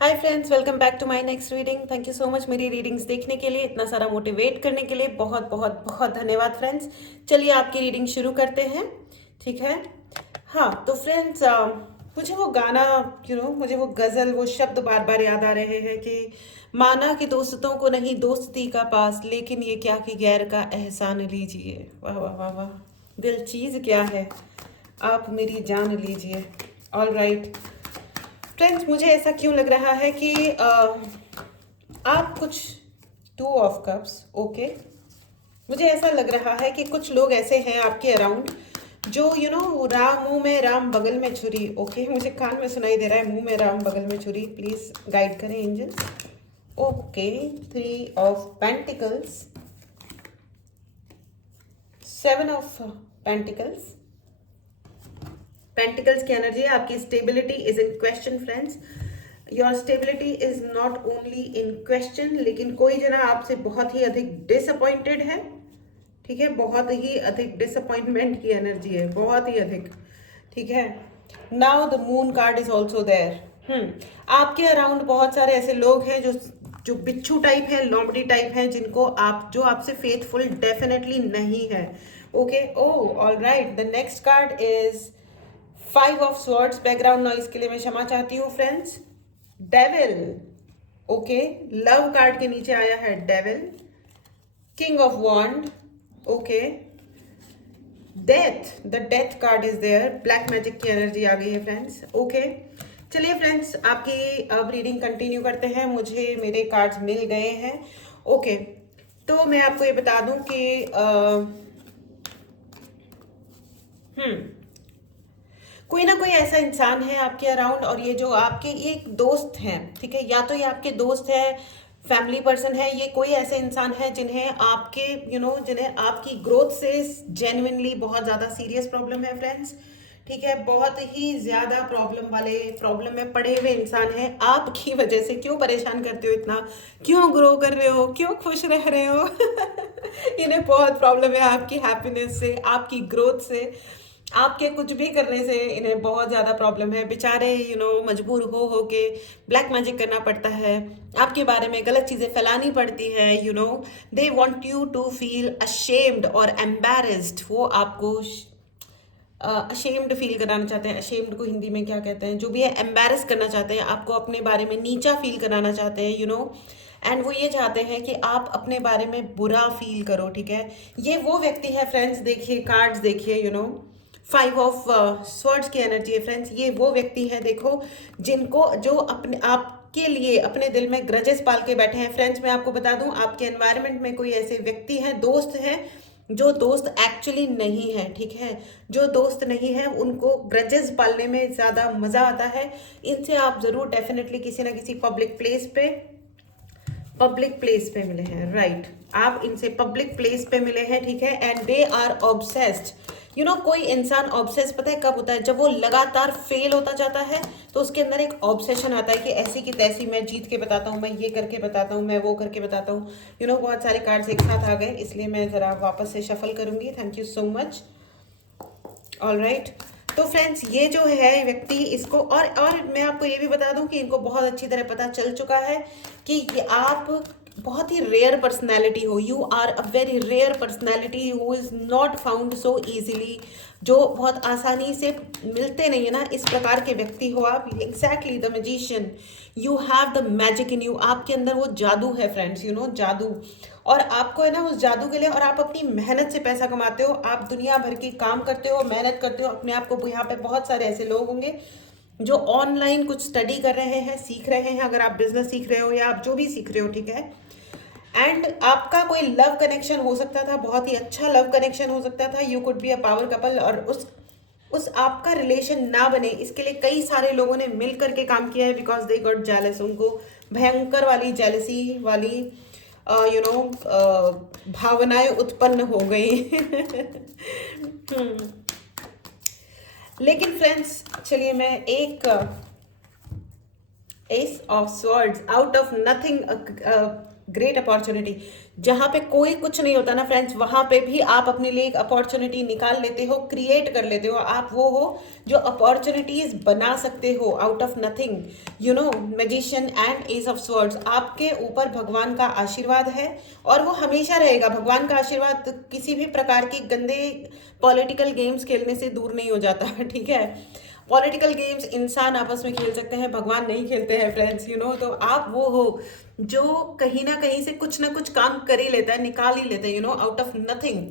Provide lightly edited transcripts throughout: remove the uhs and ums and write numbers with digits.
Hi friends, welcome back to my next reading. Thank you so much मेरी readings देखने के लिए, इतना सारा मोटिवेट करने के लिए बहुत बहुत बहुत धन्यवाद फ्रेंड्स। चलिए आपकी रीडिंग शुरू करते हैं, ठीक है। हाँ तो फ्रेंड्स, मुझे वो गाना मुझे वो गज़ल, वो शब्द बार बार याद आ रहे हैं कि माना कि दोस्तों को नहीं दोस्ती का पास, लेकिन ये क्या कि गैर का एहसान लीजिए। वाह वाह वाह वाह, दिल चीज़ क्या है, आप मेरी जान लीजिए। ऑल राइट फ्रेंड्स, मुझे ऐसा क्यों लग रहा है कि आप कुछ टू ऑफ कप्स, ओके। मुझे ऐसा लग रहा है कि कुछ लोग ऐसे हैं आपके अराउंड जो राम मुंह में राम बगल में छुरी, ओके। मुझे कान में सुनाई दे रहा है मुंह में राम बगल में छुरी। प्लीज गाइड करें angels. Okay, 3 of pentacles, 7 of pentacles. Pentacles की एनर्जी है आपकी stability is in question friends. Your stability is not only in question, लेकिन कोई जना आपसे बहुत ही अधिक डिसअपॉइंटेड है, ठीक है। बहुत ही अधिक डिसअपॉइंटमेंट की एनर्जी है, बहुत ही अधिक, ठीक है। Now the moon card is also there. आपके अराउंड बहुत सारे ऐसे लोग हैं जो जो बिच्छू टाइप है, लोमड़ी टाइप है, जिनको आप जो आपसे फेथफुल डेफिनेटली नहीं है, okay. Oh all right, the next card is 5 of swords. Background noise के लिए मैं क्षमा चाहती हूँ friends. Devil, okay. Love card के नीचे आया है devil. King of wand, okay. Death, the death card is there. Black magic की एनर्जी आ गई है फ्रेंड्स, ओके। चलिए फ्रेंड्स, आपकी अब रीडिंग कंटिन्यू करते हैं। मुझे मेरे कार्ड्स मिल गए हैं, ओके। तो मैं आपको ये बता दूं कि कोई ना कोई ऐसा इंसान है आपके अराउंड, और ये जो आपके ये एक दोस्त हैं, ठीक है, या तो ये आपके दोस्त है, फैमिली पर्सन है, ये कोई ऐसे इंसान है जिन्हें आपके जिन्हें आपकी ग्रोथ से जेन्युइनली बहुत ज़्यादा सीरियस प्रॉब्लम है फ्रेंड्स, ठीक है। बहुत ही ज़्यादा प्रॉब्लम में पड़े हुए इंसान हैं आपकी वजह से। क्यों परेशान करते हो इतना, क्यों ग्रो कर रहे हो, क्यों खुश रह रहे हो इन्हें बहुत प्रॉब्लम है आपकी हैप्पीनेस से, आपकी ग्रोथ से, आपके कुछ भी करने से इन्हें बहुत ज़्यादा प्रॉब्लम है बेचारे। मजबूर हो के ब्लैक मैजिक करना पड़ता है, आपके बारे में गलत चीज़ें फैलानी पड़ती है। They want you to feel ashamed और एम्बेरस्ड। वो आपको अशेम्ड फील कराना चाहते हैं। अशेम्ड को हिंदी में क्या कहते हैं, जो भी है, एम्बेरस करना चाहते हैं, आपको अपने बारे में नीचा फील कराना चाहते हैं, एंड वो ये चाहते हैं कि आप अपने बारे में बुरा फील करो, ठीक है। ये वो व्यक्ति है फ्रेंड्स, देखिए कार्ड्स देखिए, 5 ऑफ स्वर्ड्स की एनर्जी है फ्रेंड्स। ये वो व्यक्ति है, देखो, जिनको जो अपने आप के लिए अपने दिल में ग्रजेस पाल के बैठे हैं फ्रेंड्स। मैं आपको बता दूं, आपके एनवायरनमेंट में कोई ऐसे व्यक्ति हैं, दोस्त हैं, जो दोस्त एक्चुअली नहीं है, ठीक है। जो दोस्त नहीं है उनको ग्रजेस पालने में ज़्यादा मज़ा आता है। इनसे आप ज़रूर डेफिनेटली किसी ना किसी पब्लिक प्लेस पे मिले हैं, राइट। आप इनसे पब्लिक प्लेस पे मिले हैं, ठीक है। And they are obsessed. कोई इंसान ऑब्सेस पता है कब होता है, जब वो लगातार फेल होता जाता है तो उसके अंदर एक ऑब्सेशन आता है कि ऐसी की तैसी मैं जीत के बताता हूँ, मैं ये करके बताता हूँ, मैं वो करके बताता हूँ। बहुत सारे कार्ड्स एक साथ आ गए, इसलिए मैं ज़रा वापस से शफल करूँगी। Thank you so much. All right, तो फ्रेंड्स, ये जो है व्यक्ति, इसको और मैं आपको ये भी बता दूं कि इनको बहुत अच्छी तरह पता चल चुका है कि ये आप बहुत ही रेयर पर्सनैलिटी हो। You are a very rare personality who is not found so easily, जो बहुत आसानी से मिलते नहीं है ना, इस प्रकार के व्यक्ति हो आप। Exactly the magician, you have the magic in you. आपके अंदर वो जादू है फ्रेंड्स, जादू। और आपको है ना उस जादू के लिए, और आप अपनी मेहनत से पैसा कमाते हो, आप दुनिया भर की काम करते हो, मेहनत करते हो अपने आप को। यहाँ पे बहुत सारे ऐसे लोग होंगे जो ऑनलाइन कुछ स्टडी कर रहे हैं, सीख रहे हैं, अगर आप बिजनेस सीख रहे हो या आप जो भी सीख रहे हो, ठीक है। एंड आपका कोई लव कनेक्शन हो सकता था, बहुत ही अच्छा लव कनेक्शन हो सकता था। You could be a power couple, और उस आपका रिलेशन ना बने, इसके लिए कई सारे लोगों ने मिल करके काम किया है, बिकॉज दे गॉट जेलस। उनको भयंकर वाली जेलसी वाली भावनाएं उत्पन्न हो गई लेकिन फ्रेंड्स, चलिए मैं S of swords, out of nothing great opportunity. जहाँ पे कोई कुछ नहीं होता ना फ्रेंड्स, वहाँ पे भी आप अपने लिए एक अपॉर्चुनिटी निकाल लेते हो, क्रिएट कर लेते हो। आप वो हो जो अपॉर्चुनिटीज बना सकते हो out of nothing, you know. Magician and S of swords, आपके ऊपर भगवान का आशीर्वाद है और वो हमेशा रहेगा। भगवान का आशीर्वाद किसी भी प्रकार के गंदे पॉलिटिकल गेम्स खेलने से दूर नहीं हो जाता, ठीक है। पॉलिटिकल गेम्स इंसान आपस में खेल सकते हैं, भगवान नहीं खेलते हैं फ्रेंड्स, यू नो। तो आप वो हो जो कहीं ना कहीं से कुछ ना कुछ काम कर ही लेता है, निकाल ही लेता है, you no, out of nothing.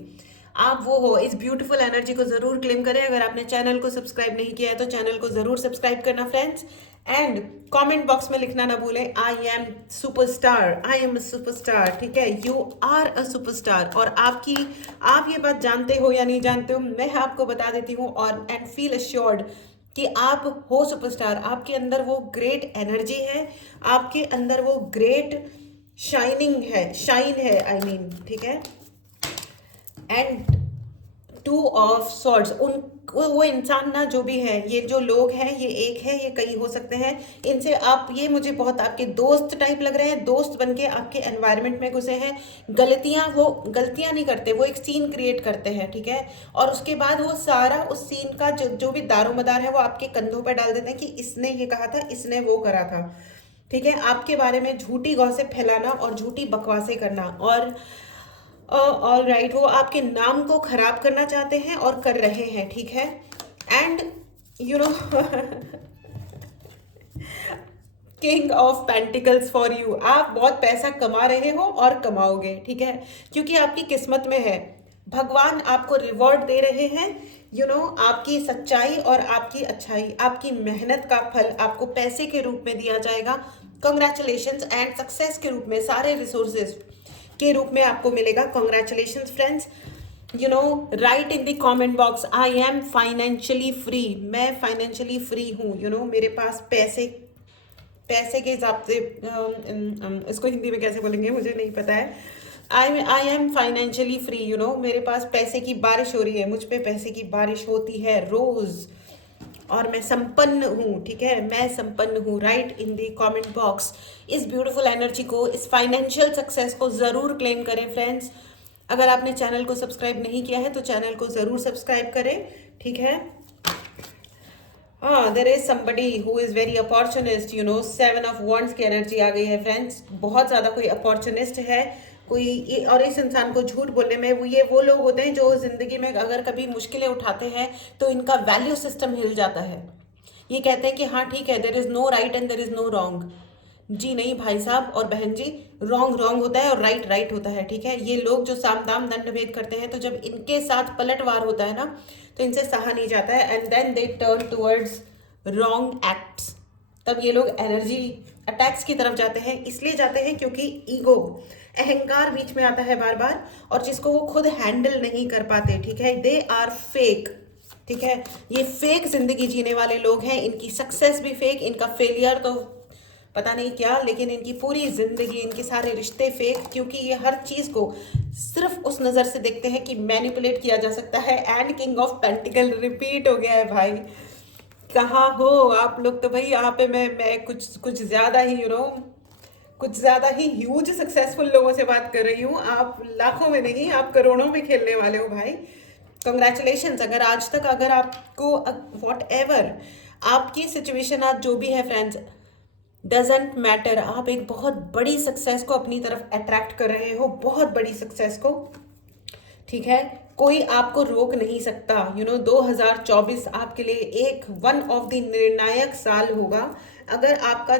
आप वो हो। इस ब्यूटीफुल एनर्जी को जरूर क्लेम करें। अगर आपने चैनल को सब्सक्राइब नहीं किया है तो चैनल को जरूर सब्सक्राइब करना फ्रेंड्स। एंड कमेंट बॉक्स में लिखना ना भूलें, I am superstar, I am a superstar, ठीक है। You are a superstar. और आप ये बात जानते हो या नहीं जानते हो, मैं आपको बता देती हूँ। और एंड फील अश्योर्ड कि आप हो सुपरस्टार। आपके अंदर वो ग्रेट एनर्जी है, आपके अंदर वो ग्रेट शाइनिंग है, शाइन है, आई मीन, ठीक है। एंड 2 ऑफ सॉर्ड्स, उन वो इंसान ना जो भी है, ये जो लोग हैं, ये एक है, ये कई हो सकते हैं। इनसे आप, ये मुझे बहुत आपके दोस्त टाइप लग रहे हैं, दोस्त बनके आपके एनवायरनमेंट में घुसे हैं। वो गलतियां नहीं करते, वो एक सीन क्रिएट करते हैं, ठीक है। और उसके बाद वो सारा उस सीन का जो भी दारोमदार है वो आपके कंधों पर डाल देते हैं कि इसने ये कहा था, इसने वो करा था, ठीक है। आपके बारे में झूठी गॉसिप फैलाना और झूठी बकवासें करना, और ऑल राइट, वो आपके नाम को खराब करना चाहते हैं और कर रहे हैं, ठीक है। And you know king of pentacles for you, आप बहुत पैसा कमा रहे हो और कमाओगे, ठीक है, क्योंकि आपकी किस्मत में है। भगवान आपको रिवॉर्ड दे रहे हैं, यू नो, आपकी सच्चाई और आपकी अच्छाई, आपकी मेहनत का फल आपको पैसे के रूप में दिया जाएगा। कंग्रेचुलेशंस। एंड सक्सेस के रूप में, सारे रिसोर्सेज के रूप में आपको मिलेगा। Congratulation friends. You know, right in the comment box, I am financially free. मैं फाइनेंशियली फ्री हूँ, यू नो, मेरे पास पैसे के हिसाब से, इसको हिंदी में कैसे बोलेंगे मुझे नहीं पता है। I am financially free, you know, मेरे पास पैसे की बारिश हो रही है, मुझ पे पैसे की बारिश होती है रोज, और मैं संपन्न हूँ, ठीक है, मैं संपन्न हूँ। राइट इन दी कमेंट बॉक्स। इस ब्यूटीफुल एनर्जी को, इस फाइनेंशियल सक्सेस को ज़रूर क्लेम करें फ्रेंड्स। अगर आपने चैनल को सब्सक्राइब नहीं किया है तो चैनल को ज़रूर सब्सक्राइब करें, ठीक है। हाँ, there is somebody who is very opportunist, you know. 7 of wands की एनर्जी आ गई है फ्रेंड्स। बहुत ज़्यादा कोई अपॉर्चुनिस्ट है कोई, और इस इंसान को झूठ बोलने में, वो लोग होते हैं जो ज़िंदगी में अगर कभी मुश्किलें उठाते हैं तो इनका वैल्यू सिस्टम हिल जाता है। ये कहते हैं कि हाँ ठीक है, there is no right and there is no wrong. जी नहीं भाई साहब और बहन जी, रॉन्ग रॉन्ग होता है और राइट राइट होता है, ठीक है। ये लोग जो साम दाम दंड भेद करते हैं, तो जब इनके साथ पलटवार होता है ना, तो इनसे सहा नहीं जाता है। And then they turn towards wrong acts. तब ये लोग एनर्जी अटैक्स की तरफ जाते हैं। इसलिए जाते हैं क्योंकि ईगो, अहंकार बीच में आता है बार बार, और जिसको वो खुद हैंडल नहीं कर पाते, ठीक है। दे आर फेक, ठीक है। ये फेक जिंदगी जीने वाले लोग हैं। इनकी सक्सेस भी फेक, इनका फेलियर तो पता नहीं क्या, लेकिन इनकी पूरी जिंदगी, इनके सारे रिश्ते फेक, क्योंकि ये हर चीज को सिर्फ उस नजर से देखते हैं कि मैनिपुलेट किया जा सकता है। And king of pentacle repeat हो गया है भाई। कहाँ हो आप लोग? तो भाई यहाँ पे मैं कुछ ज्यादा ही, यू नो, कुछ ज्यादा ही ह्यूज सक्सेसफुल लोगों से बात कर रही हूँ। आप लाखों में नहीं, आप करोड़ों में खेलने वाले हो भाई। कंग्रेचुलेशंस। अगर आज तक, अगर आपको वॉट एवर आपकी सिचुएशन आज जो भी है फ्रेंड्स, डजेंट मैटर, आप एक बहुत बड़ी सक्सेस को अपनी तरफ अट्रैक्ट कर रहे हो, बहुत बड़ी सक्सेस को, ठीक है। कोई आपको रोक नहीं सकता, यू नो। 2024 आपके लिए एक वन ऑफ द निर्णायक साल होगा। अगर आपका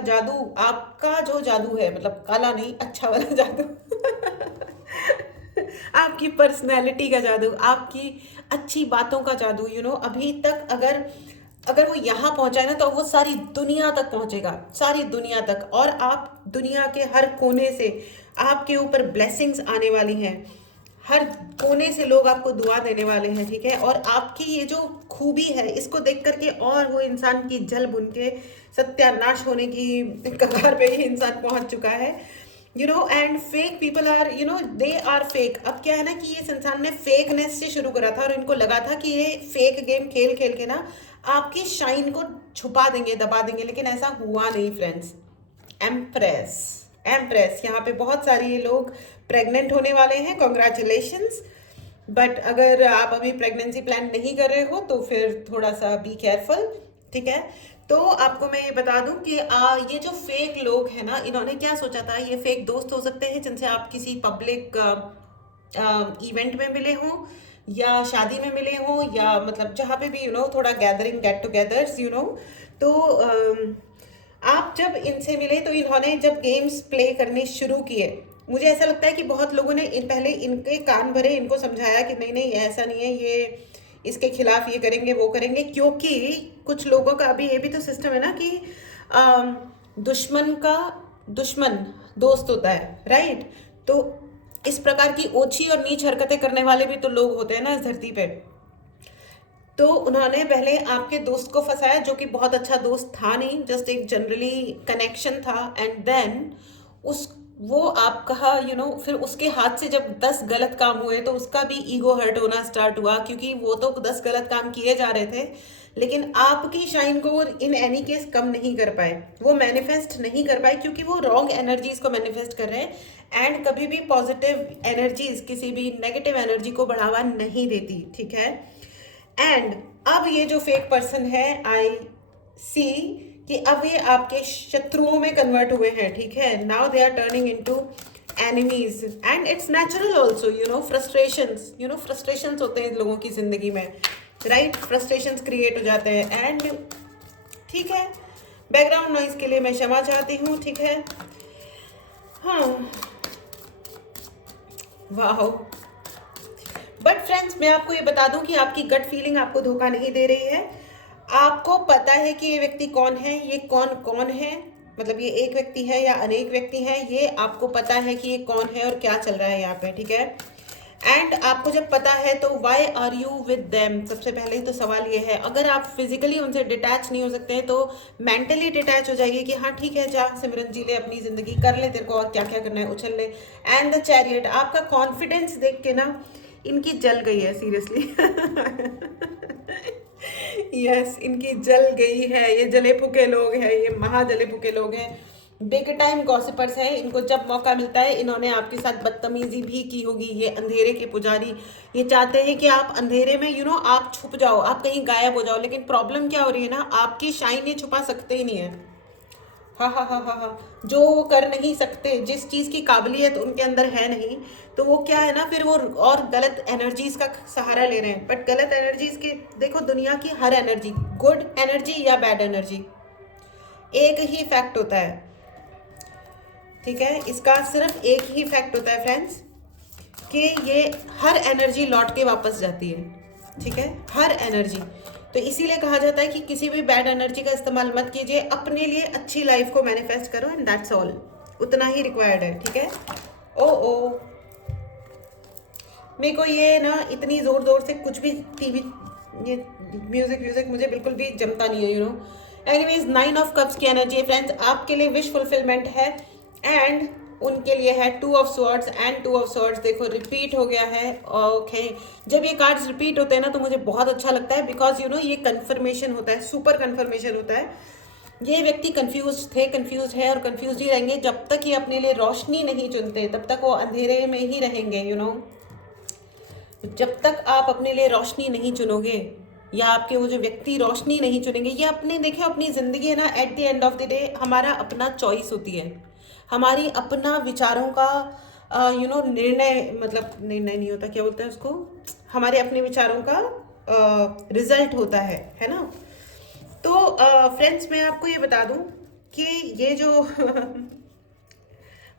जो जादू है, मतलब काला नहीं, अच्छा वाला जादू आपकी पर्सनैलिटी का जादू, आपकी अच्छी बातों का जादू, यू नो, अभी तक अगर वो यहाँ पहुंचा है ना, तो वो सारी दुनिया तक पहुंचेगा, सारी दुनिया तक। और आप दुनिया के हर कोने से, आपके ऊपर ब्लेसिंग्स आने वाली हैं, हर कोने से लोग आपको दुआ देने वाले हैं, ठीक है। और आपकी ये जो खूबी है, इसको देख करके और वो इंसान की जल बुन के सत्यानाश होने की कगार पे ये इंसान पहुंच चुका है, you know. And fake people are, you know, they are fake. अब क्या है ना कि इस इंसान ने फेकनेस से शुरू करा था, और इनको लगा था कि ये फेक गेम खेल खेल के ना आपकी शाइन को छुपा देंगे, दबा देंगे, लेकिन ऐसा हुआ नहीं फ्रेंड्स। एम्प्रेस, एम्प्रेस, यहाँ पे बहुत सारे ये लोग प्रेग्नेंट होने वाले हैं, कॉन्ग्रेचुलेशंस। बट अगर आप अभी प्रेगनेंसी प्लान नहीं कर रहे हो तो फिर थोड़ा सा बी केयरफुल, ठीक है। तो आपको मैं ये बता दूं कि ये जो फेक लोग हैं ना, इन्होंने क्या सोचा था, ये फेक दोस्त हो सकते हैं जिनसे आप किसी पब्लिक इवेंट में मिले हों या शादी में मिले हों या मतलब जहाँ पे भी थोड़ा गैदरिंग गेट टुगेदर्स तो आप जब इनसे मिले तो इन्होंने जब गेम्स प्ले करने शुरू किए, मुझे ऐसा लगता है कि बहुत लोगों ने पहले इनके कान भरे, इनको समझाया कि नहीं नहीं ऐसा नहीं है, ये इसके खिलाफ ये करेंगे वो करेंगे, क्योंकि कुछ लोगों का अभी ये भी तो सिस्टम है ना कि दुश्मन का दुश्मन दोस्त होता है, राइट। तो इस प्रकार की ओछी और नीच हरकतें करने वाले भी तो लोग होते हैं ना इस धरती पे। तो उन्होंने पहले आपके दोस्त को फंसाया जो कि बहुत अच्छा दोस्त था नहीं, जस्ट एक जनरली कनेक्शन था, एंड देन वो आपका फिर उसके हाथ से जब 10 गलत काम हुए तो उसका भी ईगो हर्ट होना स्टार्ट हुआ, क्योंकि वो तो 10 गलत काम किए जा रहे थे लेकिन आपकी शाइन को इन एनी केस कम नहीं कर पाए, वो मैनिफेस्ट नहीं कर पाए, क्योंकि वो रॉन्ग एनर्जीज को मैनिफेस्ट कर रहे हैं। एंड कभी भी पॉजिटिव एनर्जीज किसी भी नेगेटिव एनर्जी को बढ़ावा नहीं देती, ठीक है। एंड अब ये जो फेक पर्सन है, आई सी कि अब ये आपके शत्रुओं में कन्वर्ट हुए हैं, ठीक है। Now they are turning into enemies and it's natural also, frustrations होते हैं लोगों की जिंदगी में, राइट। फ्रस्ट्रेशंस क्रिएट हो जाते हैं एंड ठीक है, बैकग्राउंड नॉइज के लिए मैं क्षमा चाहती हूँ, ठीक है। हाँ, वाह। बट फ्रेंड्स, मैं आपको ये बता दूं कि आपकी गट फीलिंग आपको धोखा नहीं दे रही है। आपको पता है कि ये व्यक्ति कौन है, ये कौन है, मतलब ये एक व्यक्ति है या अनेक व्यक्ति हैं, ये आपको पता है कि ये कौन है और क्या चल रहा है यहाँ पे, ठीक है। एंड आपको जब पता है तो why are you with them, सबसे पहले ही तो सवाल ये है। अगर आप फिजिकली उनसे डिटैच नहीं हो सकते हैं तो मेंटली डिटैच हो जाइए कि हाँ ठीक है, जा सिमरन जी ले अपनी जिंदगी, कर ले, तेरे को और क्या क्या करना है उछल ले। एंड द चैरियट, आपका कॉन्फिडेंस देख के ना इनकी जल गई है, सीरियसली। यस, इनकी जल गई है, ये जले फूके लोग हैं, ये महा जले फूके लोग हैं, बिग टाइम गॉसिपर्स हैं। इनको जब मौका मिलता है इन्होंने आपके साथ बदतमीजी भी की होगी। ये अंधेरे के पुजारी, ये चाहते हैं कि आप अंधेरे में आप छुप जाओ, आप कहीं गायब हो जाओ, लेकिन प्रॉब्लम क्या हो रही है ना, आपकी शाइन ये छुपा सकते ही नहीं है। हाँ हाँ हाँ हाँ हाँ, जो वो कर नहीं सकते, जिस चीज़ की काबिलियत उनके अंदर है नहीं, तो वो क्या है ना, फिर वो और गलत एनर्जीज का सहारा ले रहे हैं। बट गलत एनर्जीज के देखो, दुनिया की हर एनर्जी, गुड एनर्जी या बैड एनर्जी, एक ही फैक्ट होता है, ठीक है। इसका सिर्फ एक ही फैक्ट होता है फ्रेंड्स, कि ये हर एनर्जी लौट के वापस जाती है, ठीक है, हर एनर्जी। तो इसीलिए कहा जाता है कि किसी भी बैड एनर्जी का इस्तेमाल मत कीजिए, अपने लिए अच्छी लाइफ को मैनिफेस्ट करो, एंड दैट्स ऑल, उतना ही रिक्वायर्ड है, ठीक है। ओ मेरे को ये ना इतनी जोर जोर से कुछ भी टीवी, ये म्यूजिक मुझे बिल्कुल भी जमता नहीं है, एनीवेज, 9 ऑफ कप्स की एनर्जी है फ्रेंड्स, आपके लिए विश फुलफिलमेंट है, एंड उनके लिए है 2 of swords and 2 of swords. देखो रिपीट हो गया है, ओके। जब ये कार्ड्स रिपीट होते हैं ना तो मुझे बहुत अच्छा लगता है, बिकॉज ये कंफर्मेशन होता है, सुपर कंफर्मेशन होता है। ये व्यक्ति कंफ्यूज है और कंफ्यूज ही रहेंगे जब तक ये अपने लिए रोशनी नहीं चुनते, तब तक वो अंधेरे में ही रहेंगे, जब तक आप अपने लिए रोशनी नहीं चुनोगे या आपके वो जो व्यक्ति रोशनी नहीं चुनेंगे, ये अपनी जिंदगी है ना, at the end of the day हमारा अपना चॉइस होती है, हमारी अपना विचारों का निर्णय, मतलब निर्णय नहीं होता, क्या बोलते हैं उसको, हमारे अपने विचारों का रिजल्ट होता है ना। तो फ्रेंड्स, मैं आपको ये बता दूं कि ये जो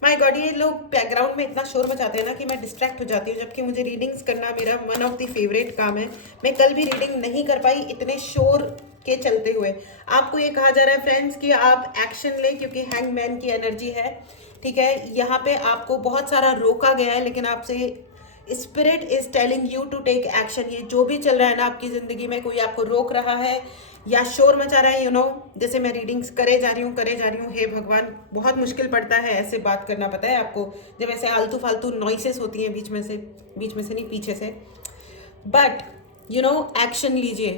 माय गॉड, ये लोग बैकग्राउंड में इतना शोर मचाते हैं ना कि मैं डिस्ट्रैक्ट हो जाती हूँ, जबकि मुझे रीडिंग्स करना मेरा वन ऑफ द फेवरेट काम है। मैं कल भी रीडिंग नहीं कर पाई इतने शोर के चलते हुए। आपको ये कहा जा रहा है फ्रेंड्स कि आप एक्शन लें, क्योंकि हैंगमैन की एनर्जी है, ठीक है। यहाँ पे आपको बहुत सारा रोका गया है, लेकिन आपसे spirit is telling you to take action. ये जो भी चल रहा है ना आपकी जिंदगी में, कोई आपको रोक रहा है या शोर मचा रहा है, जैसे मैं रीडिंग्स करे जा रही हूँ, हे भगवान, बहुत मुश्किल पड़ता है ऐसे बात करना, पता है आपको, जब ऐसे आलतू फालतू नॉइसेस होती हैं बीच में से नहीं, पीछे से। बट एक्शन लीजिए।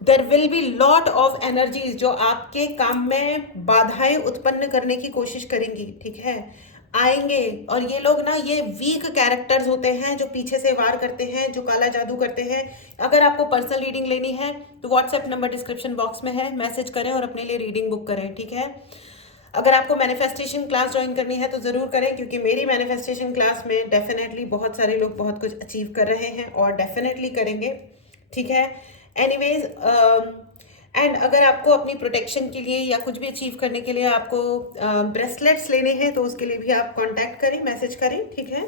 There will be lot of energies जो आपके काम में बाधाएं उत्पन्न करने की कोशिश करेंगी, ठीक है, आएंगे। और ये लोग ना, ये वीक कैरेक्टर्स होते हैं जो पीछे से वार करते हैं, जो काला जादू करते हैं। अगर आपको पर्सनल रीडिंग लेनी है तो व्हाट्सएप नंबर डिस्क्रिप्शन बॉक्स में है, मैसेज करें और अपने लिए रीडिंग बुक करें, ठीक है। अगर आपको मैनिफेस्टेशन क्लास ज्वाइन करनी है तो ज़रूर करें, क्योंकि मेरी मैनिफेस्टेशन क्लास में डेफिनेटली बहुत सारे लोग बहुत कुछ अचीव कर रहे हैं और डेफिनेटली करेंगे, ठीक है। एनीवेज, एंड अगर आपको अपनी प्रोटेक्शन के लिए या कुछ भी अचीव करने के लिए आपको ब्रेसलेट्स लेने हैं तो उसके लिए भी आप कांटेक्ट करें, मैसेज करें, ठीक है।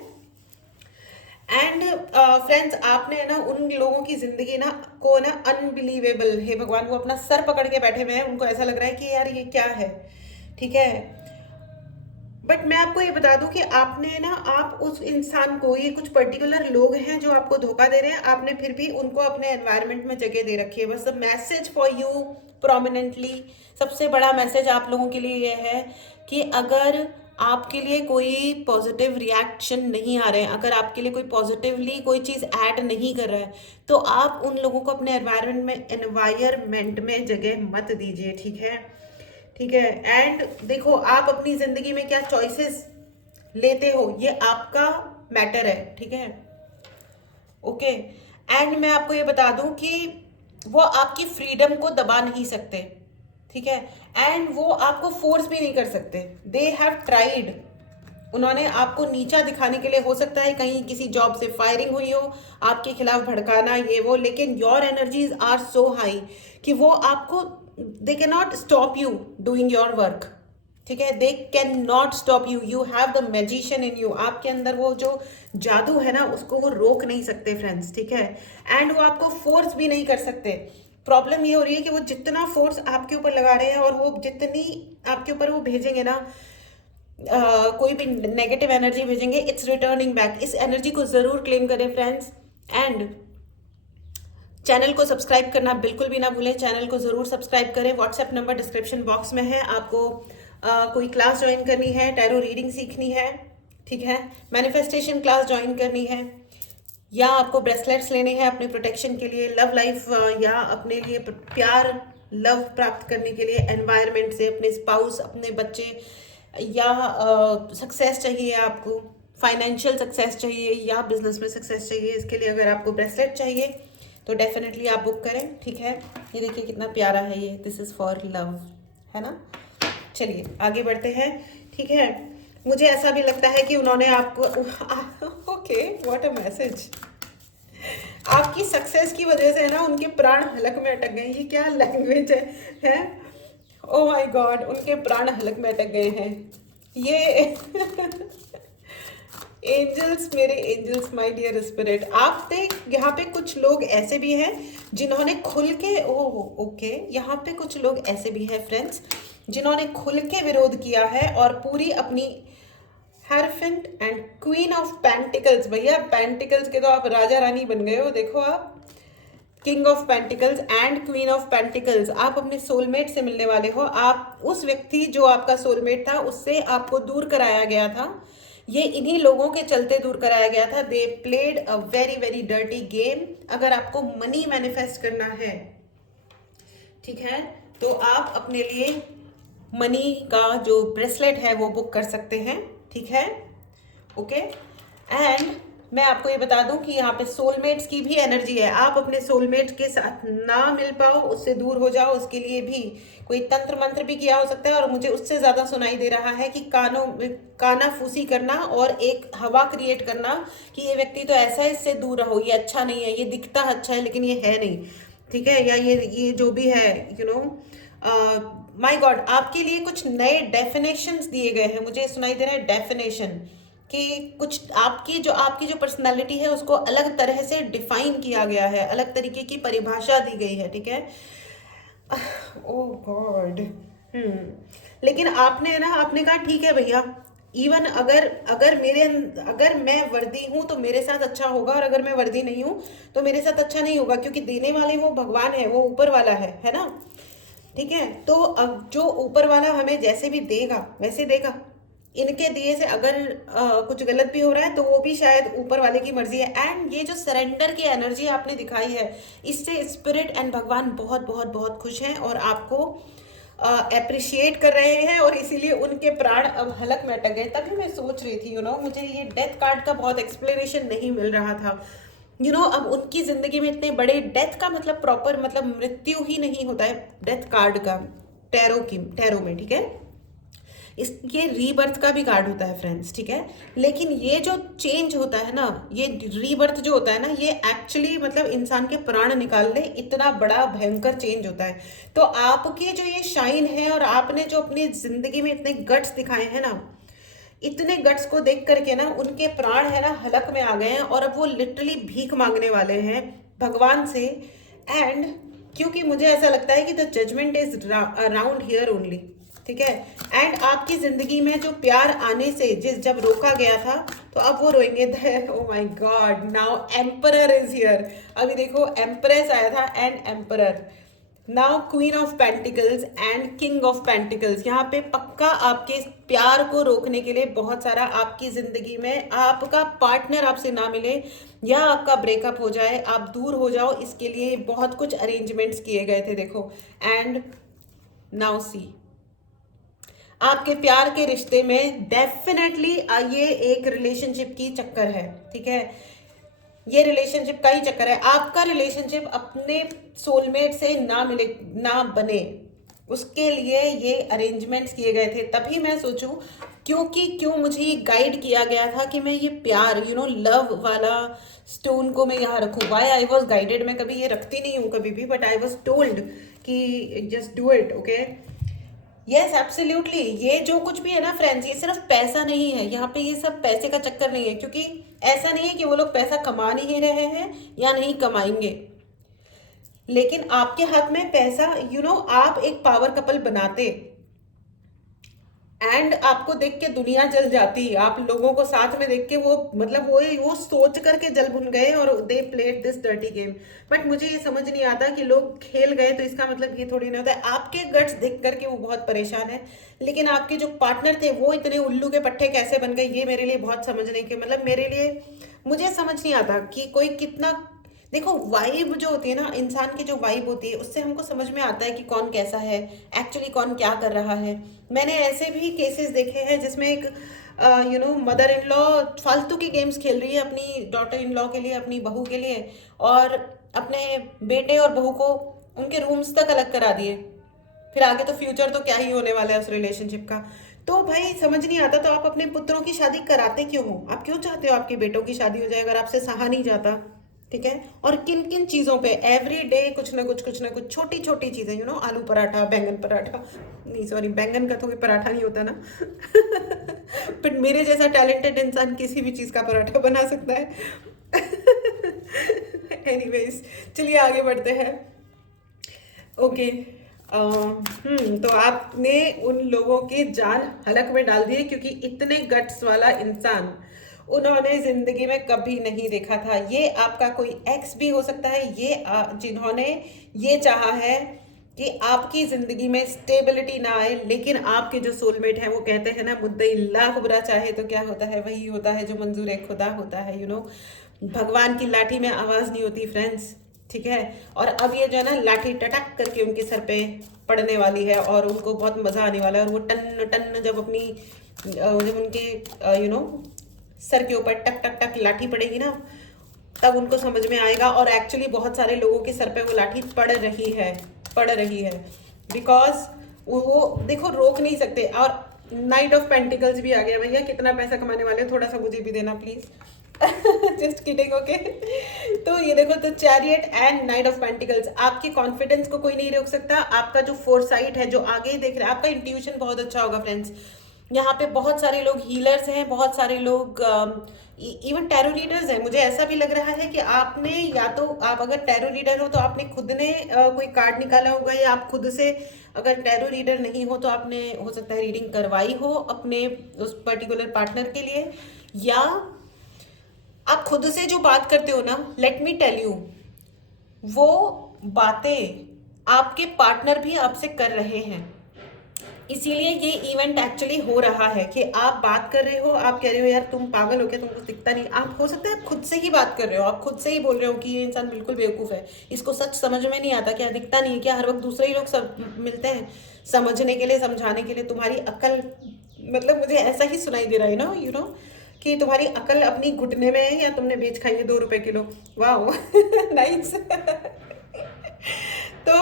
एंड फ्रेंड्स, आपने है ना उन लोगों की जिंदगी ना को ना अनबिलीवेबल, हे भगवान, वो अपना सर पकड़ के बैठे हुए हैं, उनको ऐसा लग रहा है कि यार ये क्या है, ठीक है। बट मैं आपको ये बता दूं कि आपने ना, आप उस इंसान को, ये कुछ पर्टिकुलर लोग हैं जो आपको धोखा दे रहे हैं, आपने फिर भी उनको अपने एनवायरनमेंट में जगह दे रखी है। बस the message for you prominently, सबसे बड़ा मैसेज आप लोगों के लिए ये है कि अगर आपके लिए कोई पॉजिटिव रिएक्शन नहीं आ रहे हैं, अगर आपके लिए कोई पॉजिटिवली कोई चीज़ ऐड नहीं कर रहा है, तो आप उन लोगों को अपने एनवायरनमेंट में जगह मत दीजिए, ठीक है, ठीक है। एंड देखो, आप अपनी जिंदगी में क्या चॉइसेस लेते हो ये आपका मैटर है, ठीक है, ओके। एंड मैं आपको ये बता दूं कि वो आपकी फ्रीडम को दबा नहीं सकते, ठीक है। एंड वो आपको फोर्स भी नहीं कर सकते। दे हैव ट्राइड, उन्होंने आपको नीचा दिखाने के लिए, हो सकता है कहीं किसी जॉब से फायरिंग हुई हो, आपके खिलाफ भड़काना ये वो, लेकिन your energies are so high कि वो आपको, they can not stop you doing your work, ठीक है। They can not stop you, you have the magician in you, आपके अंदर वो जो जादू है ना उसको वो रोक नहीं सकते फ्रेंड्स, ठीक है। एंड वो आपको फोर्स भी नहीं कर सकते। प्रॉब्लम ये हो रही है कि वो जितना फोर्स आपके ऊपर लगा रहे हैं और वो जितनी आपके ऊपर वो भेजेंगे ना, कोई भी नेगेटिव एनर्जी भेजेंगे, इट्स रिटर्निंग बैक। इस एनर्जी को जरूर क्लेम करें फ्रेंड्स। एंड चैनल को सब्सक्राइब करना बिल्कुल भी ना भूलें, चैनल को जरूर सब्सक्राइब करें। व्हाट्सएप नंबर डिस्क्रिप्शन बॉक्स में है। आपको कोई क्लास ज्वाइन करनी है, टैरो रीडिंग सीखनी है, ठीक है, मैनिफेस्टेशन क्लास ज्वाइन करनी है, या आपको ब्रेसलेट्स लेने हैं अपने प्रोटेक्शन के लिए, लव लाइफ, या अपने लिए प्यार लव प्राप्त करने के लिए एनवायरनमेंट से, अपने स्पाउस, अपने बच्चे, या सक्सेस चाहिए आपको, फाइनेंशियल सक्सेस चाहिए या बिजनेस में सक्सेस चाहिए, इसके लिए अगर आपको ब्रेसलेट चाहिए तो डेफिनेटली आप बुक करें, ठीक है। ये देखिए कितना प्यारा है ये, दिस इज़ फॉर लव, है ना। चलिए आगे बढ़ते हैं, ठीक है। मुझे ऐसा भी लगता है कि उन्होंने आपको ओके, व्हाट अ मैसेज, आपकी सक्सेस की वजह से ना उनके प्राण हलक में अटक गए। ये क्या लैंग्वेज है? ओ माय गॉड, उनके प्राण हलक में अटक गए हैं ये एंजल्स, मेरे एंजल्स, माय डियर स्पिरिट, आप देख, यहाँ पे कुछ लोग ऐसे भी हैं जिन्होंने खुल के, ओके, यहाँ पे कुछ लोग ऐसे भी हैं फ्रेंड्स जिन्होंने खुल के विरोध किया है और पूरी अपनी hierophant and queen of pentacles, भैया पेंटिकल्स के तो आप राजा रानी बन गए हो, देखो आप king of pentacles and queen of pentacles, आप अपने सोलमेट से मिलने वाले हो। आप उस व्यक्ति जो आपका सोलमेट था उससे आपको दूर कराया गया था, ये इन्हीं लोगों के चलते दूर कराया गया था। They played a very very dirty game. अगर आपको मनी मैनिफेस्ट करना है, ठीक है, तो आप अपने लिए मनी का जो ब्रेसलेट है वो बुक कर सकते हैं, ठीक है, ओके। एंड मैं आपको ये बता दूं कि यहाँ पे सोलमेट्स की भी एनर्जी है। आप अपने सोलमेट के साथ ना मिल पाओ, उससे दूर हो जाओ, उसके लिए भी कोई तंत्र मंत्र भी किया हो सकता है। और मुझे उससे ज़्यादा सुनाई दे रहा है कि कानाफूसी करना और एक हवा क्रिएट करना कि ये व्यक्ति तो ऐसा है, इससे दूर रहो, ये अच्छा नहीं है, ये दिखता अच्छा है लेकिन ये है नहीं, ठीक है, या ये जो भी है, यू नो, माय गॉड, आपके लिए कुछ नए डेफिनेशंस दिए गए हैं। मुझे सुनाई दे रहा है डेफिनेशन कि कुछ आपकी जो पर्सनालिटी है उसको अलग तरह से डिफाइन किया गया है, अलग तरीके की परिभाषा दी गई है, ठीक है। ओह गॉड, लेकिन आपने ना, आपने कहा ठीक है भैया, इवन अगर मैं वर्दी हूं तो मेरे साथ अच्छा होगा, और अगर मैं वर्दी नहीं हूं तो मेरे साथ अच्छा नहीं होगा, क्योंकि देने वाले वो भगवान है, वो ऊपर वाला है ना, ठीक है। तो अब जो ऊपर वाला हमें जैसे भी देगा वैसे देगा, इनके दिए से अगर कुछ गलत भी हो रहा है तो वो भी शायद ऊपर वाले की मर्जी है। एंड ये जो सरेंडर की एनर्जी आपने दिखाई है, इससे स्पिरिट एंड भगवान बहुत बहुत बहुत खुश हैं और आपको अप्रिशिएट कर रहे हैं, और इसीलिए उनके प्राण अब हलक में अटक गए। तभी मैं सोच रही थी मुझे ये डेथ कार्ड का बहुत एक्सप्लेनेशन नहीं मिल रहा था। अब उनकी जिंदगी में इतने बड़े डेथ का मतलब प्रॉपर मतलब मृत्यु ही नहीं होता है डेथ कार्ड का, टैरो में, ठीक है। ये रीबर्थ का भी कार्ड होता है फ्रेंड्स, ठीक है। लेकिन ये जो चेंज होता है ना, ये रीबर्थ जो होता है ना, ये एक्चुअली मतलब इंसान के प्राण निकालने इतना बड़ा भयंकर चेंज होता है। तो आपके जो ये शाइन है और आपने जो अपनी जिंदगी में इतने गट्स दिखाए हैं ना, इतने गट्स को देख करके ना उनके प्राण है ना हलक में आ गए हैं, और अब वो लिटरली भीख मांगने वाले हैं भगवान से। एंड क्योंकि मुझे ऐसा लगता है कि the judgement is around here only, ठीक है। एंड आपकी जिंदगी में जो प्यार आने से जब रोका गया था, तो अब वो रोएंगे। Oh my God, now emperor is here. अभी देखो एम्प्रेस आया था and emperor, now queen of pentacles and king of pentacles. यहाँ पे पक्का आपके प्यार को रोकने के लिए बहुत सारा आपकी जिंदगी में आपका पार्टनर आपसे ना मिले या आपका ब्रेकअप हो जाए, आप दूर हो जाओ, इसके लिए बहुत कुछ अरेंजमेंट्स किए गए थे, देखो। एंड नाउ सी, आपके प्यार के रिश्ते में डेफिनेटली ये एक रिलेशनशिप की चक्कर है, ठीक है। ये रिलेशनशिप का ही चक्कर है। आपका रिलेशनशिप अपने सोलमेट से ना मिले, ना बने, उसके लिए ये अरेंजमेंट्स किए गए थे। तभी मैं सोचूं क्यों मुझे गाइड किया गया था कि मैं ये प्यार लव वाला स्टोन को मैं यहाँ रखूं। वाई आई वॉज गाइडेड, मैं कभी ये रखती नहीं हूँ कभी भी, बट आई वॉज टोल्ड कि just do it, okay. Yes absolutely, ये जो कुछ भी है ना फ्रेंड्स, ये सिर्फ पैसा नहीं है। यहाँ पे ये सब पैसे का चक्कर नहीं है, क्योंकि ऐसा नहीं है कि वो लोग पैसा कमा नहीं रहे हैं या नहीं कमाएंगे, लेकिन आपके हाथ में पैसा, आप एक पावर कपल बनाते एंड आपको देख के दुनिया जल जाती। आप लोगों को साथ में देख के वो मतलब वो सोच करके जल भुन गए और they played this dirty game. But मुझे ये समझ नहीं आता कि लोग खेल गए तो इसका मतलब ये थोड़ी ना होता है। आपके गट्स देख करके वो बहुत परेशान है, लेकिन आपके जो पार्टनर थे वो इतने उल्लू के पट्टे कैसे बन गए, ये मेरे लिए बहुत समझने के मतलब मेरे लिए मुझे समझ नहीं आता कि कोई कितना। देखो वाइब जो होती है ना, इंसान की जो वाइब होती है, उससे हमको समझ में आता है कि कौन कैसा है, एक्चुअली कौन क्या कर रहा है। मैंने ऐसे भी केसेस देखे हैं जिसमें एक मदर इन लॉ फालतू की गेम्स खेल रही है अपनी डॉटर इन लॉ के लिए, अपनी बहू के लिए, और अपने बेटे और बहू को उनके रूम्स तक अलग करा दिए। फिर आगे तो फ्यूचर तो क्या ही होने वाला है उस रिलेशनशिप का। तो भाई समझ नहीं आता, तो आप अपने पुत्रों की शादी कराते क्यों हो? आप क्यों चाहते हो आपके बेटों की शादी हो जाए अगर आपसे सहा नहीं जाता, ठीक है। और किन किन चीज़ों पे एवरी डे कुछ ना कुछ छोटी छोटी चीज़ें, आलू पराठा, बैंगन पराठा, नहीं सॉरी बैंगन का तो कोई पराठा नहीं होता ना बट मेरे जैसा टैलेंटेड इंसान किसी भी चीज़ का पराठा बना सकता है एनीवेज, चलिए आगे बढ़ते हैं। ओके, तो आपने उन लोगों की जान हलक में डाल दी है, क्योंकि इतने गट्स वाला इंसान उन्होंने जिंदगी में कभी नहीं देखा था। ये आपका कोई एक्स भी हो सकता है, ये जिन्होंने ये चाहा है कि आपकी जिंदगी में स्टेबिलिटी ना आए, लेकिन आपके जो सोलमेट है वो कहते हैं ना, मुद्दई लाख बुरा चाहे तो क्या होता है, वही होता है जो मंजूर खुदा होता है। भगवान की लाठी में आवाज नहीं होती फ्रेंड्स, ठीक है। और अब ये जो है ना लाठी टटक करके उनके सर पे पड़ने वाली है और उनको बहुत मजा आने वाला है। और वो टन टन जब अपनी जब उनके सर के ऊपर टक टक टक लाठी पड़ेगी ना, तब उनको समझ में आएगा। और एक्चुअली बहुत सारे लोगों के सर पे वो लाठी पड़ रही है बिकॉज वो देखो रोक नहीं सकते। और नाइट ऑफ पेंटिकल्स भी आ गया। भैया कितना पैसा कमाने वाले, थोड़ा सा मुझे भी देना प्लीज जस्ट किडिंग, ओके। तो ये देखो, तो chariot and night of pentacles, आपके कॉन्फिडेंस को कोई नहीं रोक सकता। आपका जो फोरसाइट है, जो आगे देख रहे हैं, आपका इंट्यूशन बहुत अच्छा होगा फ्रेंड्स। यहाँ पे बहुत सारे लोग हीलर्स हैं, बहुत सारे लोग इवन टैरो रीडर्स हैं। मुझे ऐसा भी लग रहा है कि आपने या तो आप अगर टैरो रीडर हो तो आपने खुद ने कोई कार्ड निकाला होगा, या आप खुद से अगर टैरो रीडर नहीं हो तो आपने हो सकता है रीडिंग करवाई हो अपने उस पर्टिकुलर पार्टनर के लिए, या आप खुद से जो बात करते हो ना, लेट मी टेल यू, वो बातें आपके पार्टनर भी आपसे कर रहे हैं। इसीलिए ये इवेंट एक्चुअली हो रहा है कि आप बात कर रहे हो, आप कह रहे हो यार तुम पागल हो क्या, तुमको दिखता नहीं। आप हो सकता है आप खुद से ही बात कर रहे हो, आप खुद से ही बोल रहे हो कि ये इंसान बिल्कुल बेवकूफ़ है, इसको सच समझ में नहीं आता, क्या दिखता नहीं है क्या, हर वक्त दूसरे ही लोग सब मिलते हैं समझने के लिए, समझाने के लिए। तुम्हारी अकल, मतलब मुझे ऐसा ही सुनाई दे रहा है ना, कि तुम्हारी अकल अपनी घुटने में है या तुमने बेच खाई है 2 रुपए किलो। वाह नाइस तो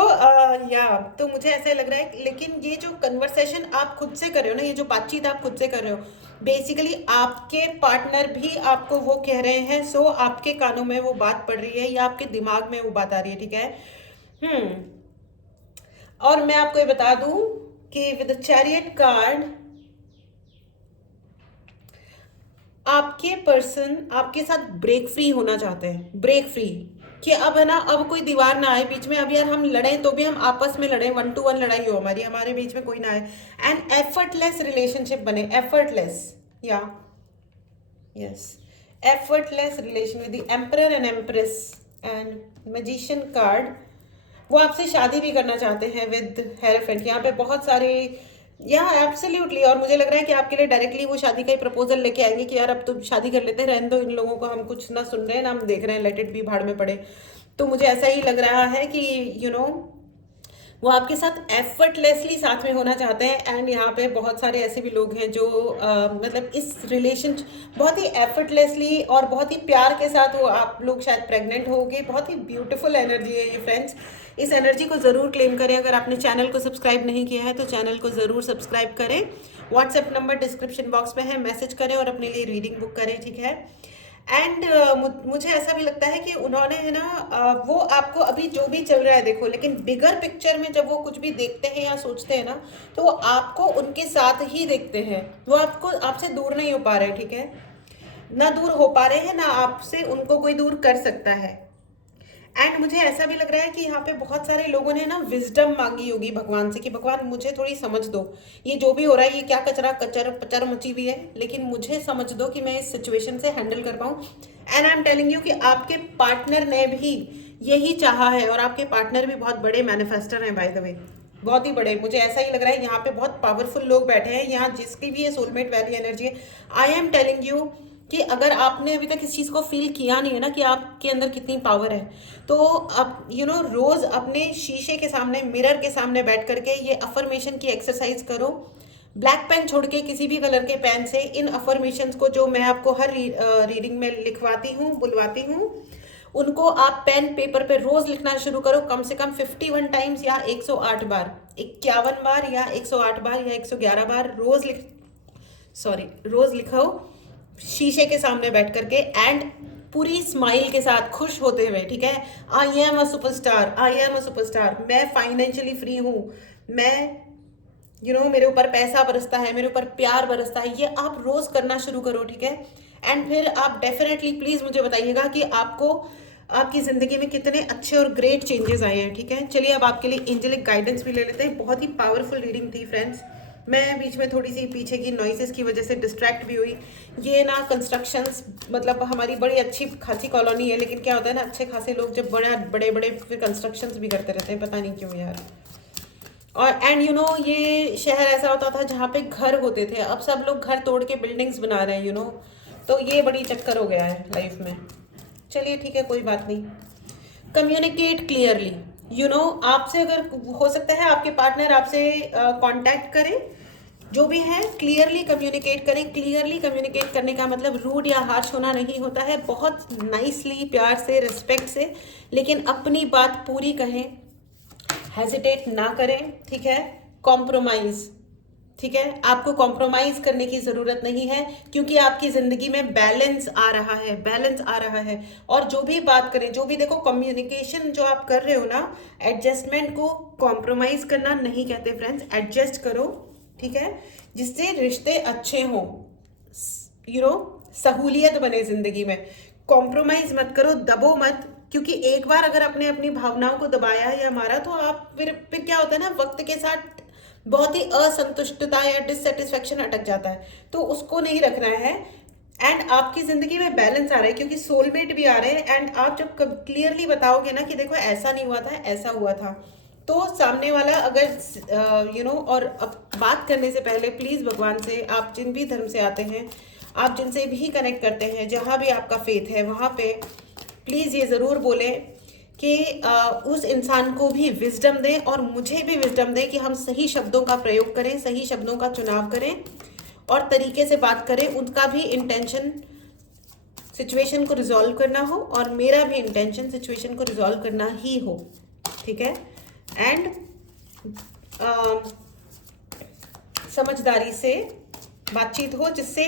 या तो मुझे ऐसा लग रहा है, लेकिन ये जो कन्वर्सेशन आप खुद से कर रहे हो ना, ये जो बातचीत आप खुद से कर रहे हो, बेसिकली आपके पार्टनर भी आपको वो कह रहे हैं, सो आपके कानों में वो बात पड़ रही है या आपके दिमाग में वो बात आ रही है, ठीक है। हम्म। और मैं आपको ये बता दूं कि विद द चैरियट कार्ड आपके पर्सन आपके साथ ब्रेक फ्री होना चाहते हैं, ब्रेक फ्री, कि अब है ना, अब कोई दीवार ना आए बीच में। अब यार हम लड़ें तो भी हम आपस में लड़ें, 1-to-1 लड़ाई हो हमारी, हमारे बीच में कोई ना आए, एंड एफर्टलेस रिलेशनशिप बने, एफर्टलेस, या yes, effortless relation with the emperor and empress and magician card. वो आपसे शादी भी करना चाहते हैं विद हेरोफेंट, यहाँ पे बहुत सारे, या एब्सोल्युटली। और मुझे लग रहा है कि आपके लिए डायरेक्टली वो शादी का ही प्रपोजल लेके आएंगे कि यार अब तो शादी कर लेते हैं, रहने दो इन लोगों को, हम कुछ ना सुन रहे हैं ना हम देख रहे हैं, लेट इट भी, भाड़ में पड़े। तो मुझे ऐसा ही लग रहा है कि वो आपके साथ एफर्टलेसली साथ में होना चाहते हैं। एंड यहाँ पे बहुत सारे ऐसे भी लोग हैं जो मतलब इस रिलेशन बहुत ही एफर्टलेसली और बहुत ही प्यार के साथ वो आप लोग शायद प्रेग्नेंट होगे। बहुत ही ब्यूटीफुल एनर्जी है ये फ्रेंड्स, इस एनर्जी को ज़रूर क्लेम करें। अगर आपने चैनल को सब्सक्राइब नहीं किया है तो चैनल को ज़रूर सब्सक्राइब करें। व्हाट्सएप नंबर डिस्क्रिप्शन बॉक्स में है, मैसेज करें और अपने लिए रीडिंग बुक करें, ठीक है। एंड मुझे ऐसा भी लगता है कि उन्होंने है ना वो आपको अभी जो भी चल रहा है देखो, लेकिन बिगर पिक्चर में जब वो कुछ भी देखते हैं या सोचते हैं ना, तो वो आपको उनके साथ ही देखते हैं, वो आपको आपसे दूर नहीं हो पा रहे, ठीक है, ना दूर हो पा रहे हैं, ना आपसे उनको कोई दूर कर सकता है। एंड मुझे ऐसा भी लग रहा है कि यहाँ पे बहुत सारे लोगों ने ना विजडम मांगी होगी भगवान से कि भगवान मुझे थोड़ी समझ दो, ये जो भी हो रहा है ये क्या कचरा कचर पचर मची हुई है, लेकिन मुझे समझ दो कि मैं इस सिचुएशन से हैंडल कर पाऊँ। And I am telling you कि आपके पार्टनर ने भी यही चाहा है, और आपके पार्टनर भी बहुत बड़े मैनिफेस्टर हैं बाय द वे, बहुत ही बड़े। मुझे ऐसा ही लग रहा है यहाँ पे बहुत पावरफुल लोग बैठे हैं, यहाँ जिसकी भी ये सोलमेट वाली एनर्जी है। आई एम टेलिंग यू कि अगर आपने अभी तक इस चीज़ को फील किया नहीं है ना कि आपके अंदर कितनी पावर है, तो आप रोज़ अपने शीशे के सामने, मिरर के सामने बैठ करके ये अफर्मेशन की एक्सरसाइज करो। ब्लैक पेन छोड़ के किसी भी कलर के पेन से इन अफर्मेशंस को, जो मैं आपको हर रीडिंग में लिखवाती हूँ, बुलवाती हूँ, उनको आप पेन पेपर पे रोज लिखना शुरू करो, कम से कम 51 टाइम्स या 108 बार, 51 बार या 108 बार या 111 बार रोज रोज लिखो शीशे के सामने बैठ करके, एंड पूरी स्माइल के साथ, खुश होते हुए, ठीक है। आई am a superstar, I am a superstar, मैं फाइनेंशियली फ्री हूँ, मैं मेरे ऊपर पैसा बरसता है, मेरे ऊपर प्यार बरसता है, ये आप रोज करना शुरू करो, ठीक है। एंड फिर आप डेफिनेटली प्लीज मुझे बताइएगा कि आपको आपकी जिंदगी में कितने अच्छे और ग्रेट चेंजेस आए हैं, ठीक है। चलिए अब आपके लिए एंजेलिक गाइडेंस भी ले लेते हैं। बहुत ही पावरफुल रीडिंग थी फ्रेंड्स, मैं बीच में थोड़ी सी पीछे की नॉइसेस की वजह से डिस्ट्रैक्ट भी हुई। ये ना कंस्ट्रक्शंस, मतलब हमारी बड़ी अच्छी खासी कॉलोनी है, लेकिन क्या होता है ना, अच्छे खासे लोग जब बड़े बड़े फिर कंस्ट्रक्शंस भी करते रहते हैं, पता नहीं क्यों यार। और एंड ये शहर ऐसा होता था जहाँ पे घर होते थे, अब सब लोग घर तोड़ के बिल्डिंग्स बना रहे हैं, तो ये बड़ी चक्कर हो गया है लाइफ में। चलिए ठीक है, कोई बात नहीं। कम्युनिकेट क्लियरली, आपसे अगर हो सकता है आपके पार्टनर आपसे कांटेक्ट करें, जो भी है क्लियरली कम्युनिकेट करें। क्लियरली कम्युनिकेट करने का मतलब रूड या हार्श होना नहीं होता है, बहुत नाइसली, प्यार से, रिस्पेक्ट से, लेकिन अपनी बात पूरी कहें, हेजिटेट ना करें, ठीक है। कॉम्प्रोमाइज, ठीक है, आपको कॉम्प्रोमाइज करने की जरूरत नहीं है, क्योंकि आपकी जिंदगी में बैलेंस आ रहा है, बैलेंस आ रहा है। और जो भी बात करें, जो भी देखो, कम्युनिकेशन जो आप कर रहे हो ना, एडजस्टमेंट को कॉम्प्रोमाइज करना नहीं कहते फ्रेंड्स, एडजस्ट करो, ठीक है, जिससे रिश्ते अच्छे हों, सहूलियत बने जिंदगी में। कॉम्प्रोमाइज मत करो, दबो मत, क्योंकि एक बार अगर आपने अपनी भावनाओं को दबाया है या मारा, तो आप फिर क्या होता है ना, वक्त के साथ बहुत ही असंतुष्टता या डिससेटिस्फेक्शन अटक जाता है, तो उसको नहीं रखना है। एंड आपकी जिंदगी में बैलेंस आ रहा है, क्योंकि सोलमेट भी आ रहे हैं। एंड आप जब क्लियरली बताओगे ना कि देखो ऐसा नहीं हुआ था, ऐसा हुआ था, तो सामने वाला अगर और अब बात करने से पहले प्लीज़ भगवान से, आप जिन भी धर्म से आते हैं, आप जिनसे भी कनेक्ट करते हैं, जहाँ भी आपका फेथ है वहाँ पे प्लीज़ ये ज़रूर बोलें कि उस इंसान को भी विजडम दें और मुझे भी विजडम दें कि हम सही शब्दों का प्रयोग करें, सही शब्दों का चुनाव करें और तरीके से बात करें। उनका भी इंटेंशन सिचुएशन को रिजॉल्व करना हो और मेरा भी इंटेंशन सिचुएशन को रिजॉल्व करना ही हो, ठीक है। एंड समझदारी से बातचीत हो, जिससे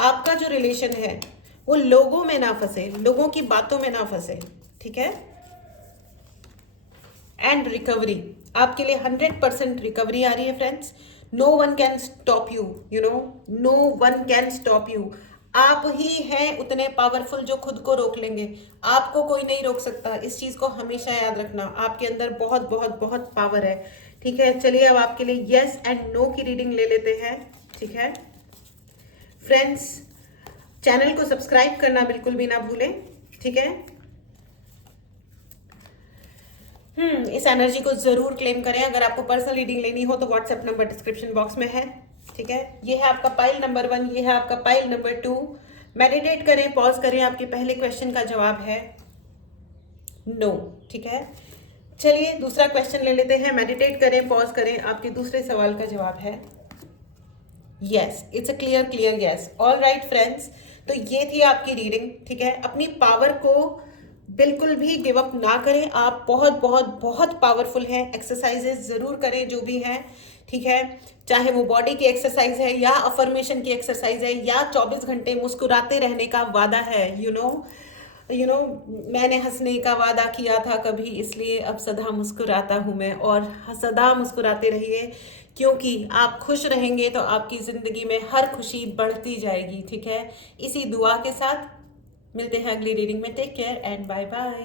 आपका जो रिलेशन है वो लोगों में ना फंसे, लोगों की बातों में ना फंसे, ठीक है। एंड रिकवरी, आपके लिए 100% रिकवरी आ रही है friends. No one can stop you, no one can stop you. आप ही हैं उतने पावरफुल जो खुद को रोक लेंगे, आपको कोई नहीं रोक सकता। इस चीज़ को हमेशा याद रखना, आपके अंदर बहुत बहुत बहुत पावर है, ठीक है। चलिए अब आपके लिए यस एंड नो की रीडिंग ले लेते हैं, ठीक है फ्रेंड्स। चैनल को सब्सक्राइब करना बिल्कुल भी ना भूलें, ठीक है। इस एनर्जी को जरूर क्लेम करें। अगर आपको पर्सनल रीडिंग लेनी हो तो व्हाट्सएप नंबर डिस्क्रिप्शन बॉक्स में है, ठीक है। ये है आपका पाइल नंबर 1, ये है आपका पाइल नंबर 2। मेडिटेट करें, पॉज करें। आपके पहले क्वेश्चन का जवाब है नो, ठीक है। चलिए दूसरा क्वेश्चन ले लेते हैं। मेडिटेट करें, पॉज करें। आपके दूसरे सवाल का जवाब है yes, it's a clear yes. All right friends, तो ये थी आपकी रीडिंग, ठीक है। अपनी पावर को बिल्कुल भी गिव अप ना करें, आप बहुत बहुत बहुत पावरफुल हैं। एक्सरसाइजेस ज़रूर करें जो भी हैं, ठीक है। चाहे वो बॉडी की एक्सरसाइज है या अफर्मेशन की एक्सरसाइज है या 24 घंटे मुस्कुराते रहने का वादा है। मैंने हंसने का वादा किया था कभी, इसलिए अब सदा मुस्कुराता हूँ मैं। और सदा मुस्कुराते रहिए, क्योंकि आप खुश रहेंगे तो आपकी ज़िंदगी में हर खुशी बढ़ती जाएगी, ठीक है। इसी दुआ के साथ मिलते हैं अगली रीडिंग में। Take care and bye bye.